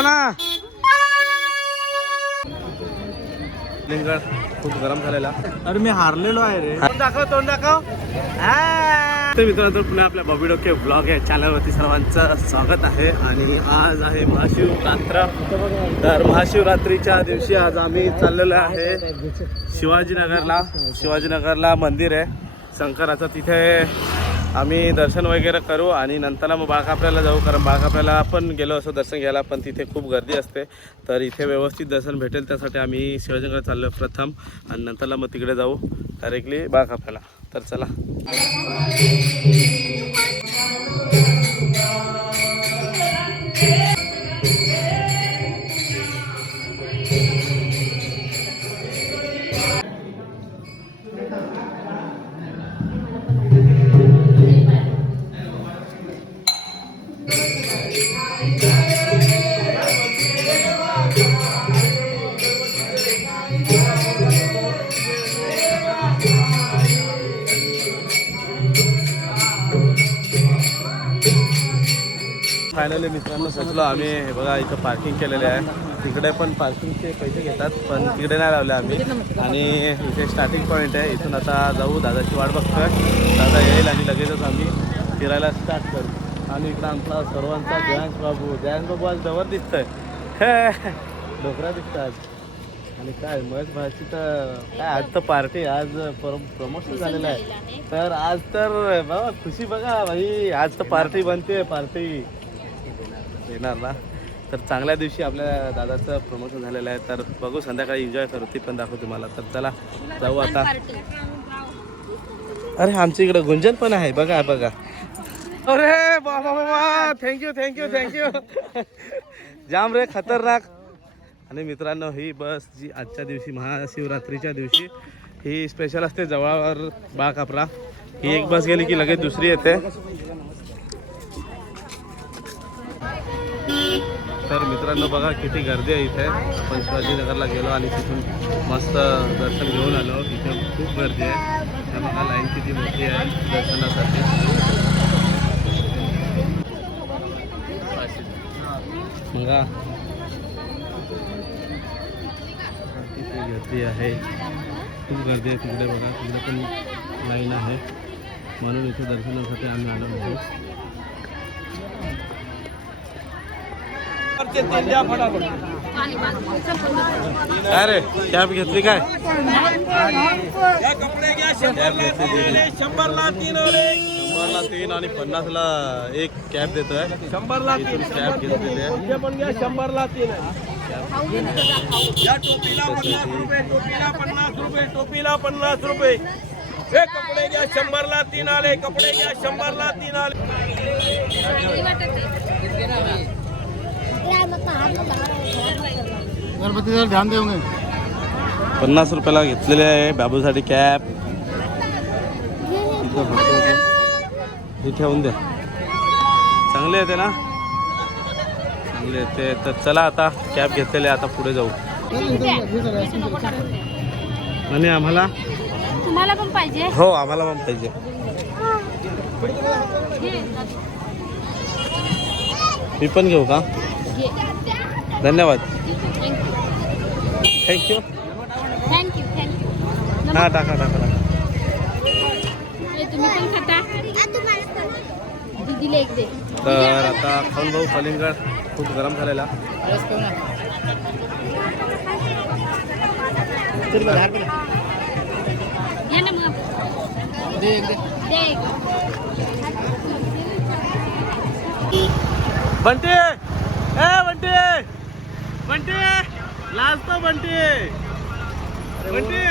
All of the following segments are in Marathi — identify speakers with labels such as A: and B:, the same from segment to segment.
A: बोला. ना खूप गरम झालेला.
B: अरे मी हारलेलो आहे रे.
A: तोंड दाखव तोंड दाखव. ते मित्रांनो पुन्हा आपल्या बॉबी डोके ब्लॉग या चॅनलवरती सर्वांचं स्वागत आहे. आणि आज आहे महाशिवरात्र. तर महाशिवरात्रीच्या दिवशी आज आम्ही चाललेलो आहे शिवाजीनगरला. शिवाजीनगरला मंदिर आहे. शंकराचं तिथे आम्ही दर्शन वगैरे करू आणि नंतर मग बाळकापऱ्याला जाऊ कारण बाळकापऱ्याला आपण गेलो असो दर्शन घ्यायला पण तिथे खूप गर्दी असते. तर इथे व्यवस्थित दर्शन भेटेल त्यासाठी आम्ही शिवाजीनगर चाललो प्रथम. आणि नंतरला मग तिकडे जाऊ डायरेक्टली बाळकापऱ्याला तर चला. फायनली मित्रांनो पोचलो आम्ही. हे बघा इथं पार्किंग केलेले आहे. तिकडे पण पार्किंगचे पैसे घेतात पण तिकडे नाही लावले आम्ही. आणि इथे स्टार्टिंग पॉईंट आहे. इथून आता जाऊ. दादाची वाट बघतोय. दादा येईल आणि लगेचच आम्ही फिरायला स्टार्ट करू. आणि इकडं आमचा सर्वांचा जयांश बाबू. जयांश बाबू आज जवळ दिसतोय. हे, डोकरा दिसतात आणि काय महेश भाची तर काय आज तर पार्टी आज प्रमोशन झालेलं आहे. तर आज तर बाबा खुशी बघा भाई. आज तर पार्टी बनते पार्टी येणार ना? तर चांगल्या दिवशी आपल्या दादाचं प्रमोशन झालेलं आहे. तर बघू संध्याकाळी एन्जॉय करू. ती पण दाखवू तुम्हाला तर चला जाऊ आता. अरे आमच्या इकडं गुंजन पण आहे. बघा बघा. अरे बाबा बाबा thank you thank you thank you जाम रे खतरनाक. आणि मित्रांनो ही बस जी आजच्या दिवशी महाशिवरात्रीच्या दिवशी ही स्पेशल असते जवळवर बा कापरा ही एक बस गेली की लगेच दुसरी येते. तर मित्रांनो बघा किती गर्दी आहे इथे. आपण शिवाजीनगरला गेलो आणि तिथून मस्त दर्शन घेऊन आलो. इथे खूप गर्दी आहे. बघा लाईन किती मोठी आहे दर्शनासाठी. किती गर्दी आहे. खूप गर्दी आहे तिकडे बघा. तिकडे पण लाईन आहे. म्हणून इथे दर्शनासाठी आम्ही आलो आहोत काय रे? कॅब घेतली काय? कॅब घेतली
B: शंभरला तीन
A: शंभरला तीन आणि पन्नासला एक कॅब देतोय.
B: शंभरला
A: इथून कॅब घेतलेली आहे
B: पण घ्या शंभरला तीन या टोपीला पन्नास रुपये टोपीला पन्नास रुपये टोपीला पन्नास रुपये. हे कपडे घ्या शंभरला तीन आले कपडे घ्या शंभरला तीन आले.
C: ध्यान देऊन
A: पन्नास रुपयाला घेतलेले आहे बाबूसाठी कॅब इथं फक्त हे ठेवून द्या. चांगले येते ना? चांगले येते तर चला आता कॅब घेतलेले आहे, आता पुढे जाऊ. आणि आम्हाला?
D: तुम्हाला पण पाहिजे.
A: हो आम्हाला पण पाहिजे. मी पण घेऊ का. धन्यवाद.
D: थँक्यू
A: थँक्यू
D: थँक्यू थँक्यू
A: हां टाका टाका टाका
D: हे तुम्ही पण खाता दीदीला एक दे
A: तर आता खाऊन भाऊ कलिंगड खूप गरम झालेला.
D: ना.
A: बंटी! ए बंटी! बंटी! लाजतो बंटी! बंटी!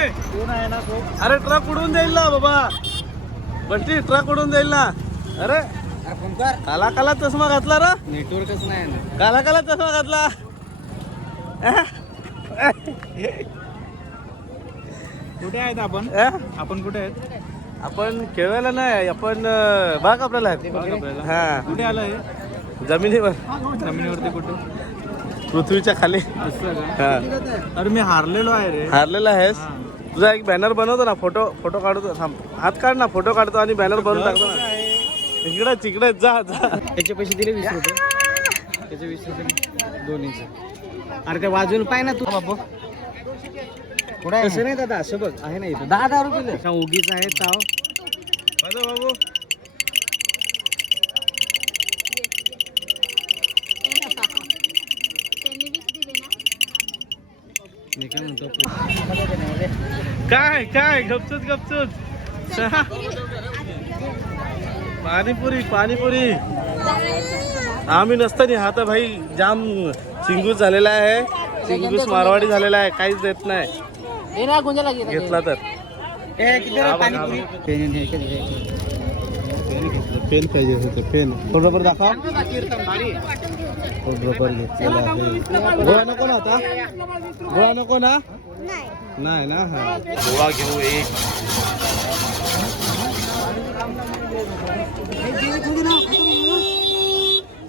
A: अरे ट्रक उडून जाईल ना बाबा. बंटी ट्रक उडून जाईल ना. अरे काला काला चष्मा घातला रा?
C: नेटवर्कच नाही ना.
A: काला काला चष्मा घातला.
B: कुठे आहेत आपण? आपण कुठे आहेत?
A: आपण खेळायला नाही आपण बाग आपल्याला? हा.
B: कुठे आलं हे?
A: जमिनीवर.
B: जमिनीवरती कुठे?
A: पृथ्वीच्या खाली. हा.
B: अरे मी हारलेलो आहे रे.
A: हारलेला आहेस. तुझा एक बॅनर बनवतो ना फोटो फोटो काढतो थांब. हात काढ ना फोटो काढतो आणि बॅनर बनवून टाकतो ना. इकडे तिकडे जा जा.
C: त्याचे पैसे दिले वीस रुपये. त्याचे वीस रुपये दोन्हीचे. अरे ते वाजून पाय ना तू. बाबू. तसं नाही दादा असं बघ. आहे ना इथं. दहा दहा रुपये उगीच आहे ताव.
A: बाबू
C: मी काय म्हणतो?
A: काय काय? गपचूच गपचूच पाणीपुरी पाणीपुरी. आम्ही नसताना हा तर भाई जाम चिंगूस झालेला आहे. चिंगूस मारवाडी झालेला आहे काहीच देत नाही. घेतला तर. हा
C: पेन
A: पेन पाहिजे होतं पेन. फोन रबर दाखवा. फोन रबर घेतलेला आहे. गोळा नको ना आता? गोळा नको ना? नाही ना? हा. गोळा घेऊ एक.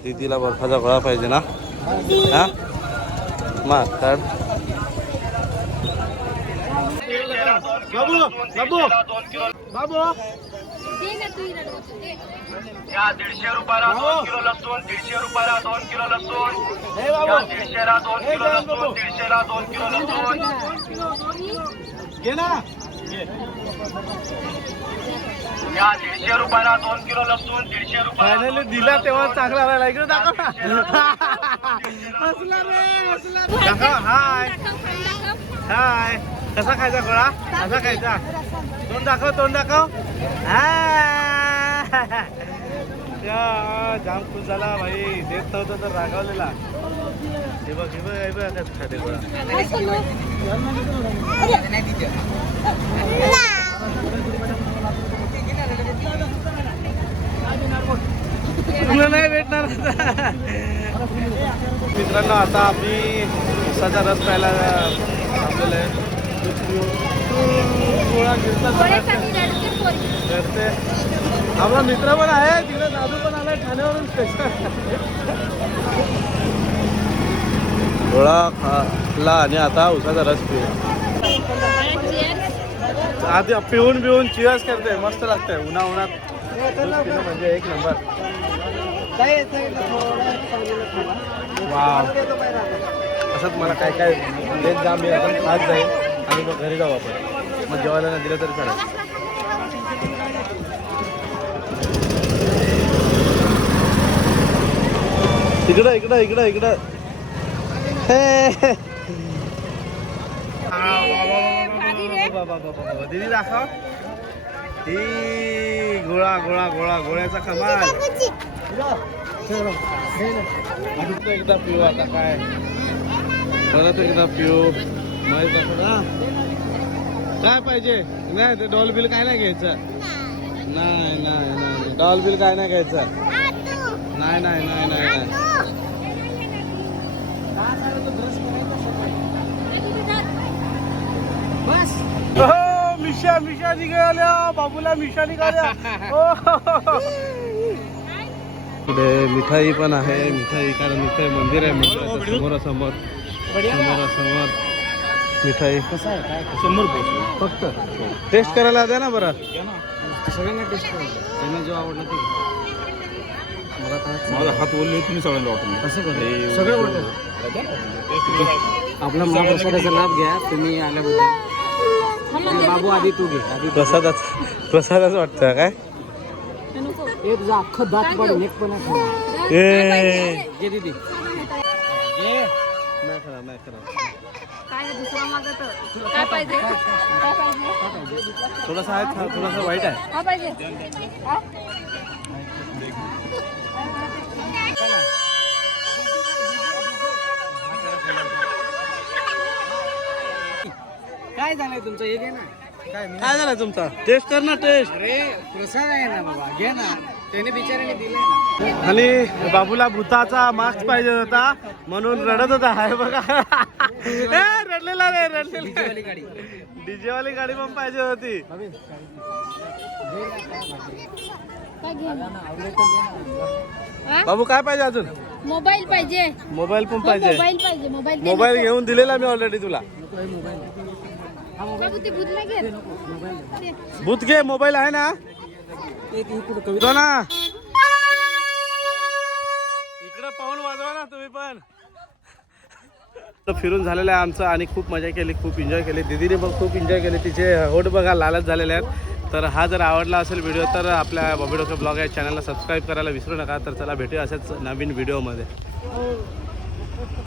A: दीदीला बर्फाचा गोळा पाहिजे ना? हा? मार काढ. बाबू बाबू बाबू.
B: या दीडशे रुपयाला दोन किलो लसूण दीडशे रुपयाला दोन किलो लसूण
A: हे बाबू
B: दीडशेला दोन किलो लसूण. दीडशेला दोन किलो लसूण
A: घे ना.
B: या दीडशे रुपयाला दोन किलो लसूण दीडशे रुपयाला
A: फायनली दिला तेव्हा चांगला राहिला इकडे दाखव ना हसला रे हसला रे. दाखव हाय हाय कसा खायचा गोळा कसा खायचा तोंड दाखव तोंड दाखव हा. या, जाम खुश झाला भाई देत नव्हतं तर रागावलेला हे बघ हे बघ हे बघ कसं खाते गोळा तुला नाही भेटणार. आता. मित्रांनो आता आम्ही उसाचा रस प्यायला थांबलेलो आहे. गोळा घेतला आपला मित्र पण आहे तिकडे दादू पण आलाय ठाण्यावरून स्पेशल गोळा खाला आणि आता उसाचा रस पिऊ. आधी पिऊन पिऊन चिअर्स करते मस्त लागतंय उन्हा उन्हात म्हणजे एक नंबर वाव असंच मला काय काय देत जा मी आपण खात जाईल आणि मग घरी जाऊ आपण मग जेवायला नाही दिलं तरी चालेल इकडं इकडं इकडं इकडं हे दिदी दाखव ही गोळा गोळा गोळा गोळ्याचा कमाल. एकदा पिऊ आता काय? परत एकदा पिऊ. काय पाहिजे? नाही ते डॉल बिल काय नाही घ्यायचं? नाही नाही नाही. डॉल बिल काय नाही घ्यायचं? नाही नाही नाही नाही नाही. हो मिशा मिशा निघाल्या बाबूला मिशा निघाल्या. हो. पुढे मिठाई पण आहे मिठाई कारण इथे मंदिर आहे मंदिराच्या समोर समोर समोर समोर मिठाई.
C: कसं आहे? काय?
A: शंभर रुपये. फक्त. टेस्ट करायला द्या ना बरं.
C: सगळ्यांना टेस्ट करायचं त्यांना जो आवडलं ते. मला काय
B: माझा हात बोलले तुम्ही सगळ्यांना वाटून
C: असं करू सगळं वाटतं आपला महाप्रसादाचा लाभ घ्या तुम्ही आल्याबद्दल. बाबू आधी तू घे आधी.
A: प्रसादाच प्रसादाच वाटतं काय?
C: एक तुझं अख्खं दात पडेल एक पण आहे.
A: ए.
C: घे दीदी.
A: नाही खरा नाही खरा.
D: काय दुसरा मागत काय पाहिजे? काय पाहिजे?
A: थोडासा आहे था- थोडासा वाईट आहे.
D: काय पाहिजे.
C: काय झालंय तुमचं? हे घे ना. काय मी?
A: काय झालं तुमचा? टेस्ट कर ना टेस्ट
C: अरे प्रसाद आहे ना बाबा. घे ना. त्याने बिचाराने दिले ना.
A: आणि बाबूला भूताचा मास्क पाहिजे होता म्हणून रडत होता. हाय बघा. ए, रडलेला रे रडलेला.
C: वाली गाडी.
A: डीजे वाली गाडी पण पाहिजे होती.
D: काय घेणार? हा?
A: बाबू काय पाहिजे अजून?
D: मोबाईल पाहिजे.
A: मोबाईल पण
D: हो,
A: पाहिजे.
D: मोबाईल पाहिजे मोबाईल दे
A: मोबाईल
D: नको.
A: घेऊन दिलेला मी ऑलरेडी तुला.
D: भूत
A: घे मोबाईल आहे ना? इकडं ना इकडे पाहून वाजवा ना तुम्ही तर फिरून झालेलं आहे आमचं आणि खूप मजा केली खूप एन्जॉय केली. दिदीने पण खूप एन्जॉय केली. तिचे होट बघा लालच झालेले आहेत. तर हा जर आवडला असेल व्हिडिओ तर आपल्या बॉबी डोके ब्लॉग या चॅनलला सबस्क्राईब करायला विसरू नका. तर चला भेटूया असेच नवीन व्हिडिओमध्ये